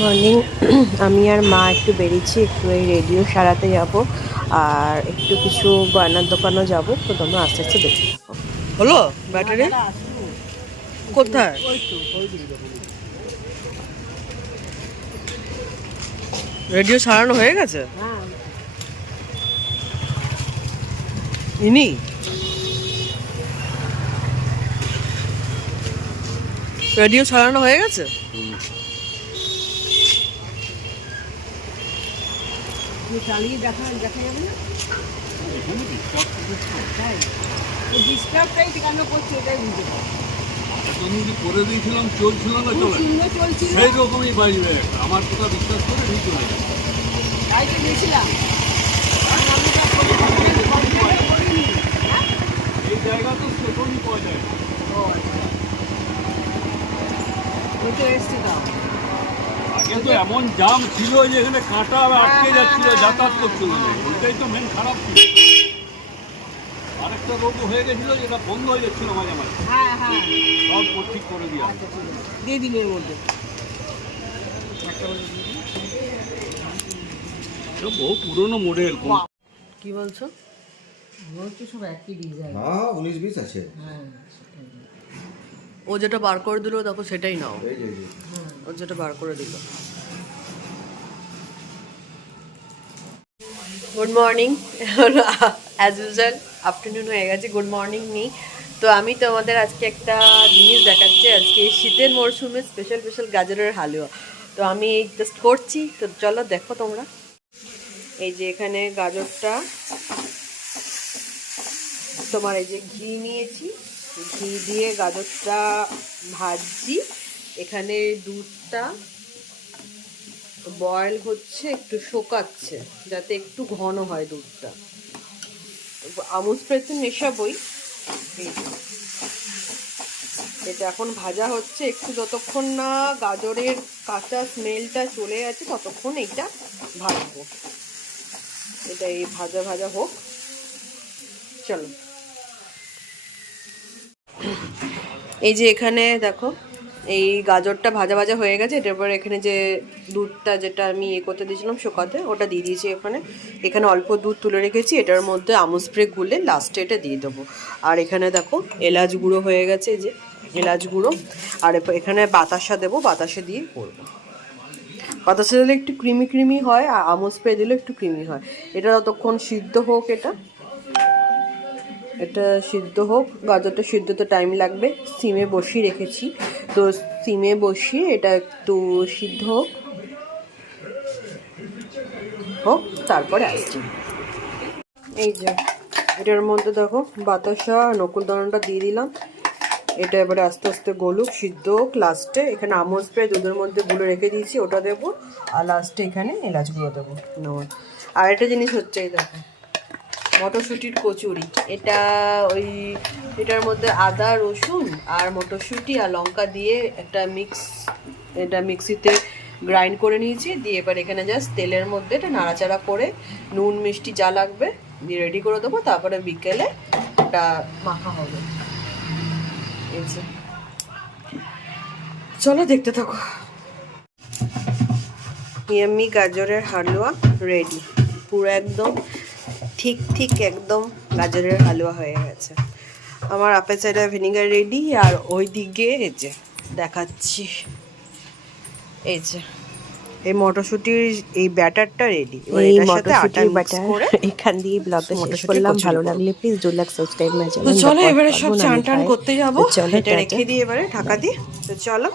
Morning. আমি আর মা একটু বেরিয়েছি, একটু এই রেডিও সারাতে যাব আর একটু কিছু গয়নার দোকানও যাব। তো তোমরা আস্তে আস্তে দেখতে থাকো। হলো ব্যাটারি কোথায়? রেডিও সারানো হয়ে গেছে। ইনি রেডিও সারানো হয়ে গেছে। চালিয়ে দেখা যাবে না। ডিস্টার্বটাই কেন করছে এটাই বুঝতে পারছি। করে দিয়েছিলাম, চলছিল না, চলছিল সেই রকমই বাজবে। আমার কথা বিশ্বাস করে নিতে হবে। তাই তো গেছিলাম। এই জায়গা তো সেরকমই পাওয়া যায় না। ওই তো এসছি তাও। আগে তো এমন জাম ছিল যে এখানে কাঁটা আটকে যাচ্ছিল, যাতায়াত করছিল না। ওইটাই তো মেন খারাপ ছিল। আরেকটা রোগ হয়ে গেছিল, যেটা বন্ধ হয়ে যাচ্ছিল মাঝে মাঝে। সব ঠিক করে দিয়ে দিয়ে দিল এর মধ্যে। বহু পুরনো মডেল। কি বলছো? সব একই ডিজাইন। 19-20 আছে। ও যেটা বার করে দিল দেখো সেটাই নাও। ও যেটা বার করে দিল। Good morning. As usual afternoon হয়ে গেছে, গুড মর্নিং নেই। তো আমি তোমাদের আজকে একটা জিনিস দেখাচ্ছি। আজকে শীতের মরশুমে স্পেশাল স্পেশাল গাজরের হালুয়া। তো আমি এই জাস্ট করছি, তো চলো দেখো তোমরা। এই যে এখানে গাজরটা তোমার, এই যে ঘি নিয়েছি, ঘি দিয়ে গাজরটা ভাজছি। এখানে দুধটা বয়েল হচ্ছে, একটু শোকাচ্ছে যাতে একটু ঘন হয় দুধটা। আমুল স্প্রে মেশাবই। এটা এখন ভাজা হচ্ছে, একটু যতক্ষণ না গাজরের কাঁচা স্মেলটা চলে যাচ্ছে ততক্ষণ এইটা ভাজবো। এটা এই ভাজা ভাজা হোক, চলো। এই যে এখানে দেখো, এই গাজরটা ভাজা ভাজা হয়ে গেছে। এটার পর এখানে যে দুধটা, যেটা আমি করতে দিয়েছিলাম শোকাতে, ওটা দিয়ে দিয়েছি। এখানে অল্প দুধ তুলে রেখেছি। এটার মধ্যে আমুল স্প্রে গুলে লাস্টে এটা দিয়ে দেবো। আর এখানে দেখো এলাচ গুঁড়ো হয়ে গেছে, এই যে এলাচ গুঁড়ো। আর এখানে বাতাসা দেবো, বাতাসা দিয়ে করবো। বাতাসা দিলে একটু ক্রিমি ক্রিমি হয়, আর আমুল স্প্রে দিলে একটু ক্রিমি হয়। এটা ততক্ষণ সিদ্ধ হোক। এটা সিদ্ধ হোক, গাজরটা সিদ্ধতে টাইম লাগবে। সিমে বসিয়ে রেখেছি, তো সিমে বসিয়ে এটা একটু সিদ্ধ হোক তারপরে আসছি। এই যে এটার মধ্যে দেখো বাতাসা নকুল দানাটা দিয়ে দিলাম। এটা এবারে আস্তে আস্তে গলুক, সিদ্ধ হোক। লাস্টে এখানে আমুল স্প্রে দুধের মধ্যে গুলো রেখে দিয়েছি, ওটা দেবো। আর লাস্টে এখানে এলাচ গুঁড়ো দেবো। আর একটা জিনিস হচ্ছে, এই দেখো মটরশুঁটির কচুরি। এটার মধ্যে আদা রসুন আর মটরশুঁটি আর লঙ্কা দিয়ে এটা মিক্সিতে গ্রাইন্ড করে নিয়েছি। দিয়ে এবার এখানে জাস্ট তেলের মধ্যে এটা নাড়াচাড়া করে নুন মিষ্টি যা লাগবে দিয়ে রেডি করে দেবো। তারপরে বিকেলে এটা মাখা হবে। চলো দেখতে থাকো। ইয়াম্মি গাজরের হালুয়া রেডি, পুরো একদম ঠিক একদম গাজরের হালুয়া হয়ে গেছে। আমার আপেল সাইডার ভিনিগার রেডি। আর ওই দিকে এই যে দেখাচ্ছি, এই যে এই মটরশুঁটির এই ব্যাটারটা রেডি। এই মটরশুঁটির ব্যাটার এখান দিয়ে ব্লগটা শেষ করলাম। ভালো লাগলে please do like subscribe my channel. চলো এবারে সব চান টান করতে যাবো। এটা রেখে দিয়ে এবারে ঢাকা দিই। তো চলো।